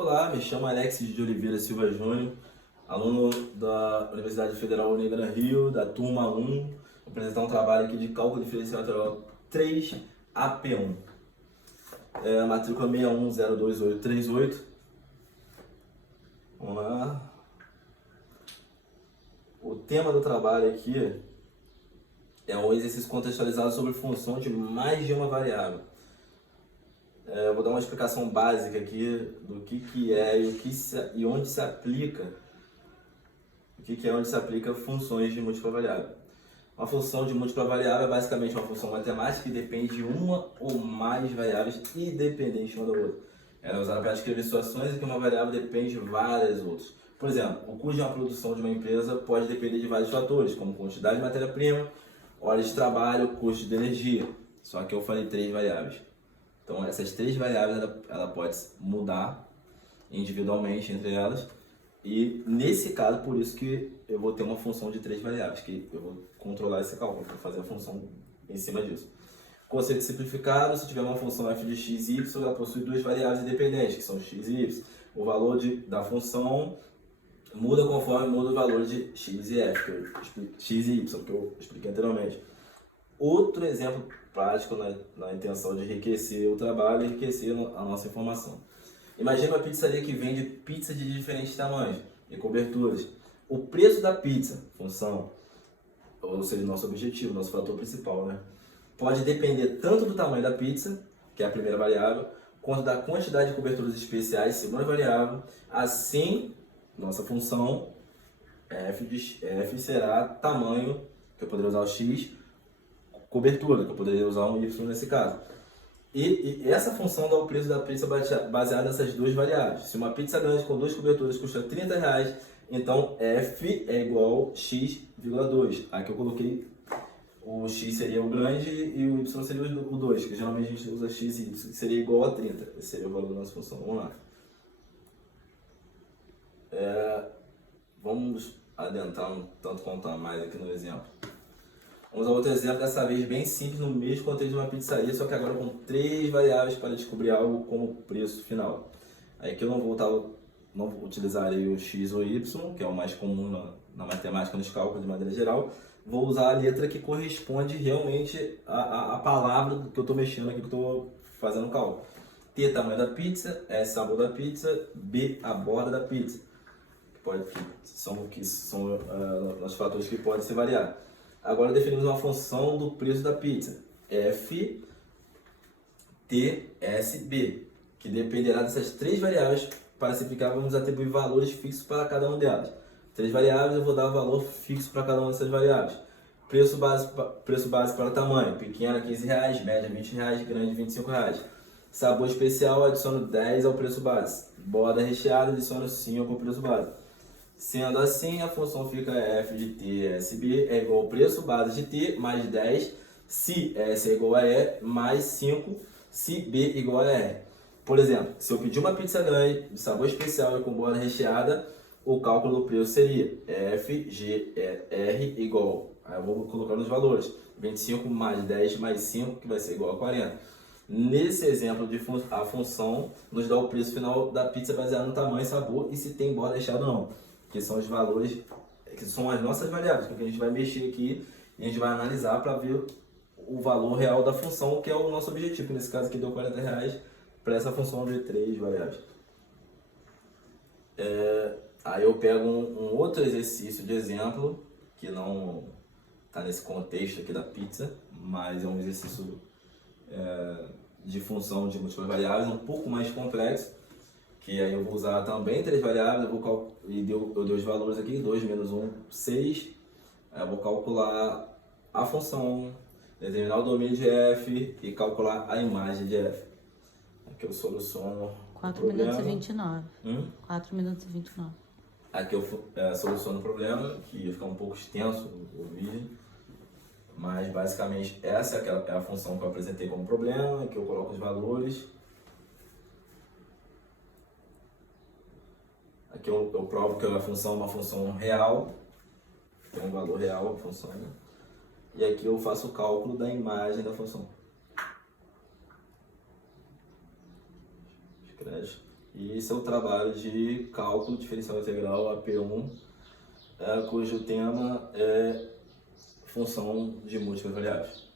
Olá, me chamo Alex de Oliveira Silva Júnior, aluno da Universidade Federal Unigran Rio, da turma 1. Vou apresentar um trabalho aqui de cálculo diferencial integral 3 AP1. A matrícula 6102838. Vamos lá. O tema do trabalho aqui é um exercício contextualizado sobre função de mais de uma variável. Eu vou dar uma explicação básica aqui do que é e onde se aplica funções de múltipla variável. Uma função de múltipla variável é basicamente uma função matemática que depende de uma ou mais variáveis independentes uma da outra. Ela é usada para descrever situações em que uma variável depende de várias outras. Por exemplo, o custo de uma produção de uma empresa pode depender de vários fatores, como quantidade de matéria-prima, horas de trabalho, custo de energia. Só que eu falei 3 variáveis. Então, essas 3 variáveis ela pode mudar individualmente entre elas. E nesse caso, por isso que eu vou ter uma função de 3 variáveis, que eu vou controlar esse cálculo, vou fazer a função em cima disso. Conceito simplificado: se tiver uma função f de x e y, ela possui 2 variáveis independentes, que são x e y. O valor da função muda conforme muda o valor de x e f, x e y, que eu expliquei anteriormente. Outro exemplo prático na intenção de enriquecer o trabalho e enriquecer a nossa informação. Imagina uma pizzaria que vende pizza de diferentes tamanhos e coberturas. O preço da pizza, função, ou seja, nosso objetivo, nosso fator principal, né? Pode depender tanto do tamanho da pizza, que é a primeira variável, quanto da quantidade de coberturas especiais, segunda variável. Assim, nossa função f será tamanho, que eu poderia usar o x, cobertura, que eu poderia usar um y nesse caso. E essa função dá o preço da pizza baseada nessas 2 variáveis. Se uma pizza grande com 2 coberturas custa R$30, então f é igual a x,2. Aqui eu coloquei o x seria o grande e o y seria o 2, que geralmente a gente usa x e y, que seria igual a 30. Esse seria o valor da nossa função. Vamos lá. Vamos adentrar um tanto quanto a mais aqui no exemplo. Vamos a outro exemplo, dessa vez bem simples, no mesmo contexto de uma pizzaria, só que agora com 3 variáveis para descobrir algo como preço final. Aí que eu não utilizarei o x ou y, que é o mais comum na matemática, nos cálculos de maneira geral. Vou usar a letra que corresponde realmente à palavra que eu estou mexendo aqui, que eu estou fazendo o cálculo. T, tamanho da pizza; S, sabor da pizza; B, a borda da pizza. Que são os fatores que podem ser variados. Agora definimos uma função do preço da pizza, f, t, s, b, que dependerá dessas 3 variáveis. Para simplificar, vamos atribuir valores fixos para cada uma delas. 3 variáveis, eu vou dar um valor fixo para cada uma dessas variáveis. Preço base para tamanho: pequena R$15, média R$20, grande R$25. Sabor especial, adiciono 10 ao preço base. Borda recheada, adiciono 5 ao preço base. Sendo assim, a função fica f de t, s, b é igual ao preço base de t mais 10, se s é igual a e, mais 5, se b igual a r. Por exemplo, se eu pedir uma pizza grande, de sabor especial e com borda recheada, o cálculo do preço seria f, g, r igual, aí eu vou colocar nos valores, 25 mais 10 mais 5, que vai ser igual a 40. Nesse exemplo, a função nos dá o preço final da pizza baseado no tamanho, sabor e se tem borda recheada ou não, que são os valores, que são as nossas variáveis, porque a gente vai mexer aqui e a gente vai analisar para ver o valor real da função, que é o nosso objetivo. Nesse caso aqui deu R$40 para essa função de 3 variáveis. Aí eu pego um outro exercício de exemplo, que não está nesse contexto aqui da pizza, mas é um exercício de função de múltiplas variáveis, um pouco mais complexo, que aí eu vou usar também 3 variáveis, eu dei os valores aqui, 2 menos 1, 6. Aí eu vou calcular a função, determinar o domínio de f e calcular a imagem de f. Aqui eu soluciono 4 minutos e 29. 4 minutos e 29. Aqui eu soluciono o problema, que ia ficar um pouco extenso o vídeo. Mas basicamente essa é a função que eu apresentei como problema, que eu coloco os valores. Aqui eu provo que a função é uma função real, tem um valor real a função, né? E aqui eu faço o cálculo da imagem da função. Escreve. E esse é o trabalho de cálculo diferencial integral AP1, cujo tema é função de múltiplas variáveis.